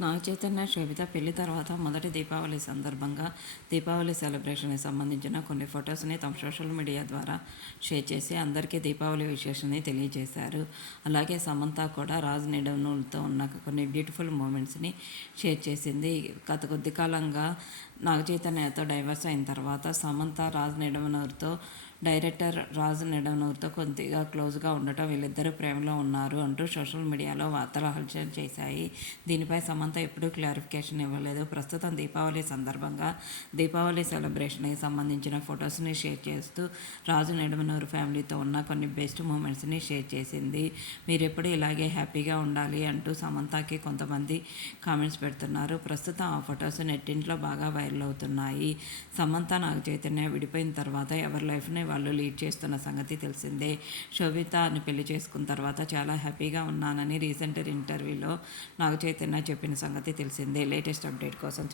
నాగ చైతన్య, శోభిత పెళ్లి తర్వాత మొదటి దీపావళి సందర్భంగా దీపావళి సెలబ్రేషన్కి సంబంధించిన కొన్ని ఫొటోస్ని తమ సోషల్ మీడియా ద్వారా షేర్ చేసి అందరికీ దీపావళి విశేషాన్ని తెలియజేశారు. అలాగే సమంత కూడా రాజ్ నిడమనులతో ఉన్న కొన్ని బ్యూటిఫుల్ మూమెంట్స్ని షేర్ చేసింది. గత కొద్ది కాలంగా నాగ చైతన్యతో డైవర్స్ అయిన తర్వాత సమంత రాజ్ నిడమనూర్తో డైరెక్టర్ రాజ్ నిడమనూర్తో కొద్దిగా క్లోజ్గా ఉండటం, వీళ్ళిద్దరూ ప్రేమలో ఉన్నారు అంటూ సోషల్ మీడియాలో వార్తలు హల్చల్ చేశాయి. దీనిపై సమంత ఎప్పుడూ క్లారిఫికేషన్ ఇవ్వలేదు. ప్రస్తుతం దీపావళి సందర్భంగా దీపావళి సెలబ్రేషన్కి సంబంధించిన ఫొటోస్ని షేర్ చేస్తూ రాజు నిడమనూరు ఫ్యామిలీతో ఉన్న కొన్ని బెస్ట్ మూమెంట్స్ని షేర్ చేసింది. మీరెప్పుడు ఇలాగే హ్యాపీగా ఉండాలి అంటూ సమంతకి కొంతమంది కామెంట్స్ పెడుతున్నారు. ప్రస్తుతం ఆ ఫొటోస్ నెట్టింట్లో బాగా వైరల్ అవుతున్నాయి. సమంత, నాగ చైతన్య విడిపోయిన తర్వాత ఎవరి లైఫ్ని వాళ్ళు లీడ్ చేస్తున్న సంగతి తెలిసిందే. శోభితని పెళ్లి చేసుకున్న తర్వాత చాలా హ్యాపీగా ఉన్నానని రీసెంట్ ఇంటర్వ్యూలో నాగ చైతన్య చెప్పిన సంగతి తెలిసిందే. లేటెస్ట్ అప్డేట్ కోసం